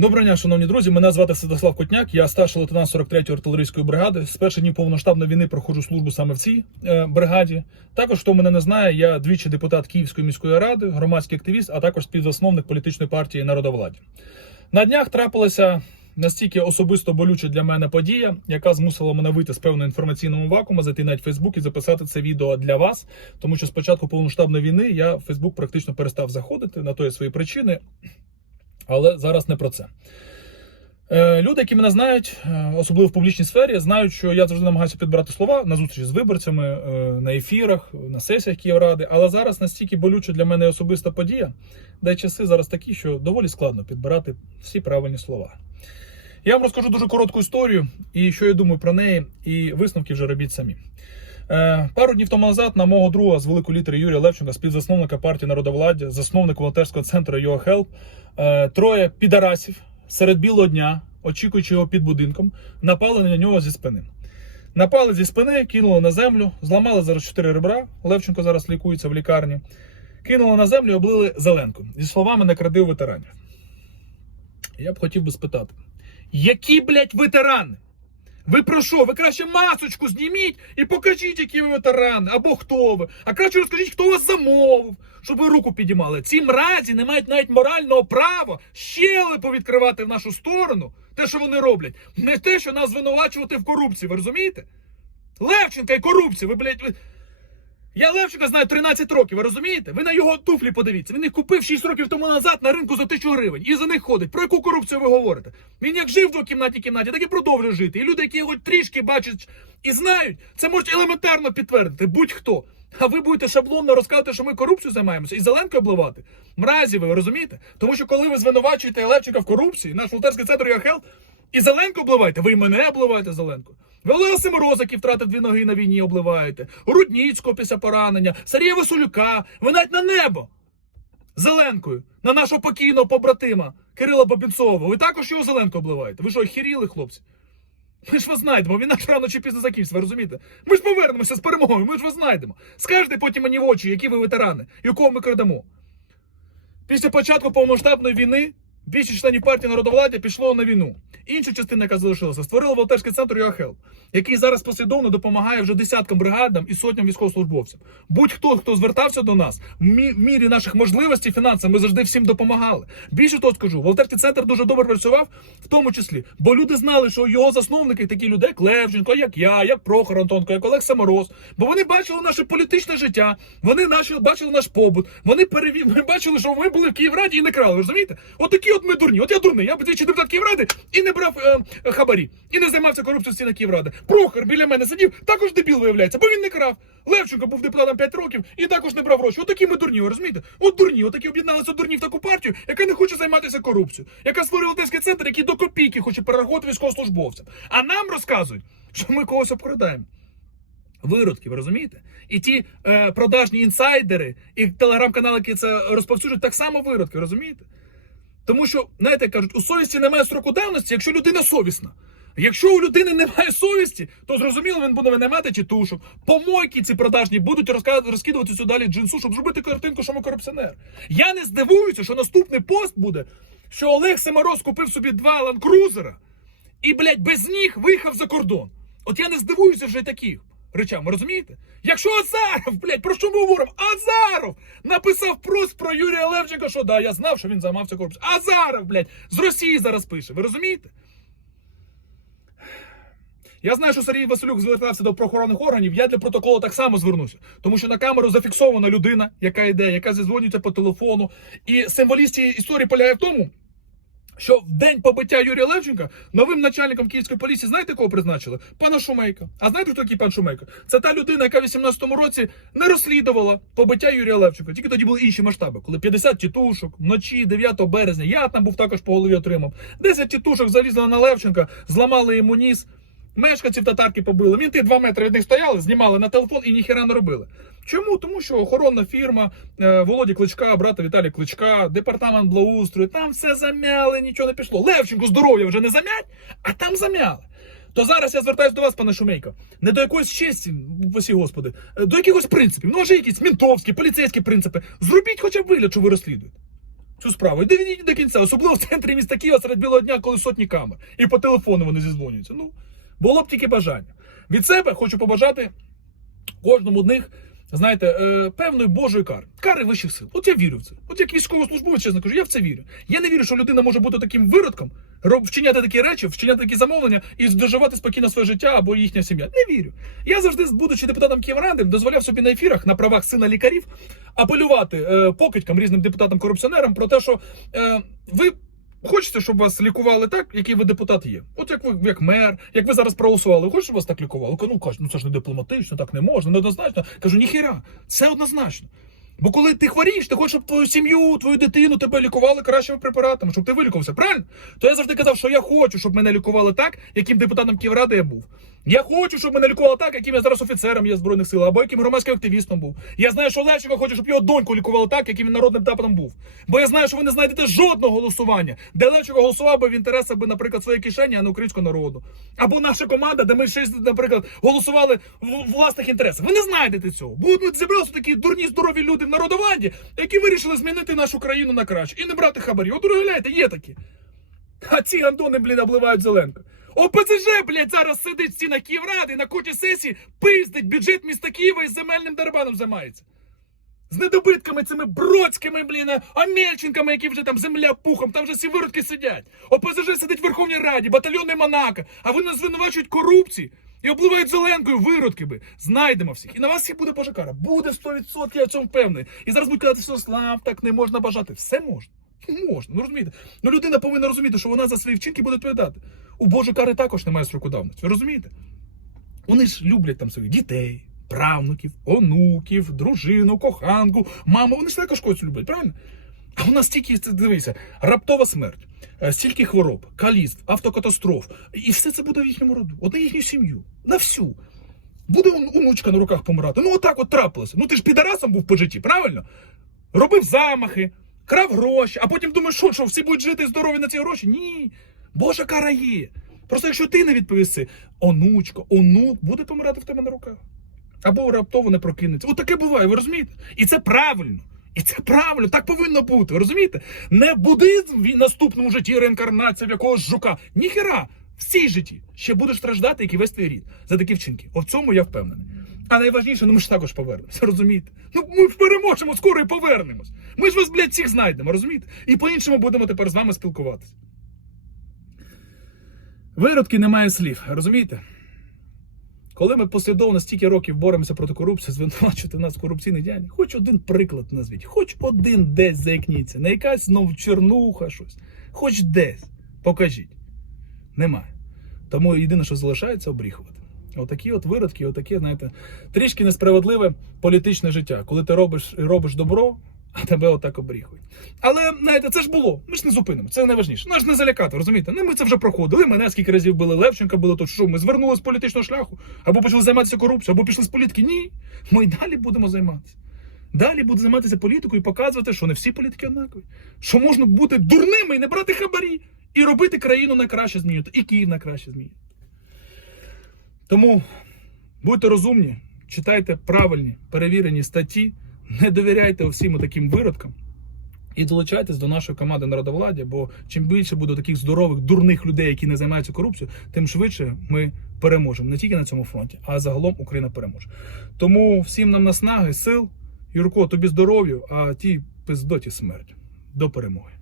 Доброго дня, шановні друзі. Мене звати Святослав Котняк. Я старший лейтенант 43-ї артилерійської бригади. З перших днів повноштабної війни проходжу службу саме в цій е, бригаді. Також, хто мене не знає, я двічі депутат Київської міської ради, громадський активіст, а також співзасновник політичної партії Народовладі. На днях трапилася настільки особисто болюча для мене подія, яка змусила мене вийти з певного інформаційного вакууму, зайти навіть в Фейсбук і записати це відео для вас. Тому що з початку повноштабної війни я в Фейсбук практично перестав заходити на то є свої причини. Але зараз не про це. Е, Люди, які мене знають, е, особливо в публічній сфері, знають, що я завжди намагаюся підбирати слова на зустрічі з виборцями, е, на ефірах, на сесіях Київради. Але зараз настільки болюча для мене особиста подія, де часи зараз такі, що доволі складно підбирати всі правильні слова. Я вам розкажу дуже коротку історію, і що я думаю про неї, і висновки вже робіть самі. Е, Пару днів тому назад на мого друга з великої літери Юрія Левченка, співзасновника партії Народовладдя, засновник волонтерського центру YourHelp, е, троє підарасів серед білого дня, очікуючи його під будинком, напали на нього зі спини. Напали зі спини, кинули на землю, зламали зараз чотири ребра. Левченко зараз лікується в лікарні. Кинули на землю і облили зеленку зі словами не кради ветеранів. Я б хотів би спитати: які, блядь, ветерани? Ви про що? Ви краще масочку зніміть і покажіть, які ви ветерани, або хто ви. А краще розкажіть, хто вас замовив, щоб ви руку підіймали. Ці мразі не мають навіть морального права щели повідкривати в нашу сторону. Те, що вони роблять, не те, що нас звинувачувати в корупції, ви розумієте? Левченка і корупція, ви, блядь. Я Левченка знаю 13 років, ви розумієте? Ви на його туфлі подивіться. Він їх купив 6 років тому назад на ринку за 1000 гривень і за них ходить. Про яку корупцію ви говорите? Він як жив в двокімнатній кімнаті, так і продовжує жити. І люди, які його трішки бачать і знають, це можуть елементарно підтвердити. Будь-хто. А ви будете шаблонно розказувати, що ми корупцію займаємося і зеленкою обливати. Мразі ви, розумієте? Тому що коли ви звинувачуєте Левченка в корупції, наш волонтерський центр ЮАХЕЛ, і Зеленко обливаєте, ви і мене обливаєте Зеленко. Ви Олега Семироза, який втратив дві ноги на війні, обливаєте. Рудніцького після поранення, Сарія Василюка. Ви навіть на небо. Зеленкою, на нашого покійного побратима Кирила Бабінцова. Ви також його Зеленко обливаєте. Ви що, охеріли, хлопці? Ми ж вас знайдемо, він наш рано чи пізно закінчиться, ви розумієте? Ми ж повернемося з перемогою, ми ж вас знайдемо. Скажете потім мені в очі, які ви ветерани і у кого ми крадамо. Після початку повномасштабної війни більшість членів партії народовладдя пішло на війну. Інша частина, яка залишилася, створила волонтерський центр ЮАХЕЛ, який зараз послідовно допомагає вже десяткам бригадам і сотням військовослужбовців. Будь-хто, хто звертався до нас, в мірі наших можливостей фінансів, ми завжди всім допомагали. Більше того скажу, волонтерський центр дуже добре працював, в тому числі, бо люди знали, що його засновники такі люди, як Левченко, як я, як Прохор Антонко, як Олег Самороз. Бо вони бачили наше політичне життя, вони наші бачили наш побут, вони переві... ми бачили, що ми були в Київраді і не крали. Розумієте? От такі от ми дурні. От я дурний. Я двічі депутат Київради і не брав е, е, хабарі, і не займався корупцією в стінах Київради. Прохор біля мене сидів, також дебіл виявляється, бо він не крав. Левченко був депутатом 5 років і також не брав гроші. От такі ми дурні, розумієте? От дурні, от такі об'єдналися дурні в таку партію, яка не хоче займатися корупцією, яка створила волонтерський центр, який до копійки хоче перерахувати військовослужбовцям. А нам розказують, що ми когось обкрадаємо. Виродки, ви розумієте? І ті е, продажні інсайдери, і телеграм-канали, які це розповсюджують, так само виродки, розумієте? Тому що, знаєте, кажуть, у совісті немає строку давності, якщо людина совісна. Якщо у людини немає совісті, то зрозуміло, він буде винаймати тітушок. Помойки ці продажні будуть розкидувати сюди далі джинсу, щоб зробити картинку, що ми корупціонер. Я не здивуюся, що наступний пост буде, що Олег Семороз купив собі два ланкрузера і, блядь, без них виїхав за кордон. От я не здивуюся вже таких речам, ви розумієте? Якщо Азаров, блядь, про що ми говоримо? Азаров написав пост про Юрія Левченка, що да, я знав, що він займався корупцією. Азаров, блядь, з Росії зараз пише. Ви розумієте? Я знаю, що Сергій Василюк звертався до правоохоронних органів. Я для протоколу так само звернуся, тому що на камеру зафіксована людина, яка йде, яка зізвонюється по телефону. І символіст цієї історії полягає в тому, що в день побиття Юрія Левченка новим начальником київської поліції, знаєте, кого призначили? Пана Шумейка. А знаєте, хто такий пан Шумейка? Це та людина, яка в 18-му році не розслідувала побиття Юрія Левченка. Тільки тоді були інші масштаби, коли 50 тітушок вночі 9 березня. Я там був також по голові отримав. 10 тітушок залізли на Левченка, зламали йому ніс. Мешканців татарки побили. Мінти 2 метри від них стояли, знімали на телефон і ніхера не робили. Чому? Тому що охоронна фірма е, Володі Кличка, брата Віталія Кличка, департамент благоустрою, там все замяли, нічого не пішло. Левченку здоров'я вже не замять, а там замяли. То зараз я звертаюся до вас, пане Шумейко, не до якоїсь честі, посі господи, е, до якихось принципів. Ну, може, якісь мінтовські, поліцейські принципи. Зробіть хоча б вигляд, що ви розслідуєте. цю справу і доведіть до кінця, особливо в центрі міста Києва серед білого дня, коли сотні камер. І по телефону вони зізвонюються. Ну, було б тільки бажання. Від себе хочу побажати кожному з них, знаєте, е, певної Божої кари, кари вищих сил. От я вірю в це. От як військовослужбовець, чесно кажу, я в це вірю. Я не вірю, що людина може бути таким виродком, вчиняти такі речі, вчиняти такі замовлення і доживати спокійно своє життя або їхня сім'я. Не вірю. Я завжди, будучи депутатом Київради, дозволяв собі на ефірах на правах сина лікарів апелювати е, покидькам, різним депутатам-корупціонерам про те, що е, ви. Хочете, щоб вас лікували так, який ви депутат є? От як ви як мер, як ви зараз проголосували, хочете, щоб вас так лікували? Ну кажуть, ну це ж не дипломатично, так не можна, неоднозначно. Кажу, ніхіра, це однозначно. Бо коли ти хворієш, ти хочеш, щоб твою сім'ю, твою дитину тебе лікували кращими препаратами, щоб ти вилікувався, правильно? То я завжди казав, що я хочу, щоб мене лікували так, яким депутатом Ківради я був. Я хочу, щоб мене лікували так, яким я зараз офіцером є збройних сил, або яким громадським активістом був. Я знаю, що Левченко хоче, щоб його доньку лікували так, яким він народним депутатом був. Бо я знаю, що ви не знайдете жодного голосування, де Левченко голосував би в інтересах би, наприклад, своєї кишені, а не українського народу. Або наша команда, де ми ще, наприклад, голосували в власних інтересах. Ви не знайдете цього. Будуть зібралися такі дурні, здорові люди в народованді, які вирішили змінити нашу країну на краще і не брати хабарі. От уявляєте, є такі. А ці гандони, блін, обливають Зеленко. ОПЗЖ, блядь, зараз сидить в стінах Київради на коті сесії пиздить бюджет міста Києва і земельним дербаном займається. З недобитками цими бродськими, блін, Амельченками, які вже там земля пухом, там вже всі виродки сидять. ОПЗЖ сидить в Верховній Раді, батальйони Монако, а вони звинувачують корупції і обливають Зеленкою виродки би. Знайдемо всіх. І на вас всіх буде Божа кара. Буде 100%, я в цьому впевнений. І зараз будуть казати, що слав, так не можна бажати. Все можна. Можна, ну розумієте. Ну людина повинна розуміти, що вона за свої вчинки буде відповідати. У Божої кари також немає сроку давності. Ви розумієте? Вони ж люблять там своїх дітей, правнуків, онуків, дружину, коханку, маму. Вони ж також когось люблять, правильно? А у нас стільки, це, дивися, раптова смерть, е, стільки хвороб, каліцтв, автокатастроф. І все це буде в їхньому роду. От їхню сім'ю, на всю. Буде онучка на руках помирати. Ну отак от трапилося. Ну ти ж підарасом був по житті, правильно? Робив замахи, крав гроші, а потім думаєш, що, що всі будуть жити здорові на ці гроші? Ні. Божа кара є. Просто якщо ти не відповіси, онучка, онук буде помирати в тебе на руках. Або раптово не прокинеться. От таке буває, ви розумієте? І це правильно. І це правильно, так повинно бути. Ви розумієте? Не будизм в наступному житті реінкарнація в якогось жука. Ніхера. В цій житті ще будеш страждати, як і весь твій рід за такі вчинки. О, цьому я впевнений. А найважніше, ну ми ж також повернемося, розумієте? Ну ми переможемо скоро і повернемось. Ми ж вас, блядь, всіх знайдемо, розумієте? І по-іншому будемо тепер з вами спілкуватися. Виродки немає слів, розумієте? Коли ми послідовно стільки років боремося проти корупції, звинувачувати нас в корупційній діянні, хоч один приклад назвіть, хоч один десь заікніться, не якась знов чернуха щось, хоч десь покажіть. Немає. Тому єдине, що залишається, обріхувати. Отакі от виродки, отаке, знаєте, трішки несправедливе політичне життя, коли ти робиш, робиш добро, а тебе отак обріхують. Але знаєте, це ж було. Ми ж не зупинимо. Це найважніше. Нас ж не залякати, розумієте? Ну, ми це вже проходили. Мене скільки разів били Левченка, було то що ми звернули з політичного шляху, або почали займатися корупцією, або пішли з політики. Ні. Ми й далі будемо займатися. Далі будемо займатися політикою і показувати, що не всі політики однакові. Що можна бути дурними і не брати хабарі, і робити країну на краще змінювати, і Київ на краще змінювати. Тому будьте розумні, читайте правильні перевірені статті, не довіряйте всім таким виродкам. І долучайтесь до нашої команди народовладдя, бо чим більше буде таких здорових, дурних людей, які не займаються корупцією, тим швидше ми переможемо не тільки на цьому фронті, а загалом Україна переможе. Тому всім нам наснаги, сил, Юрко, тобі здоров'ю, а ті пиздоті смерть. До перемоги.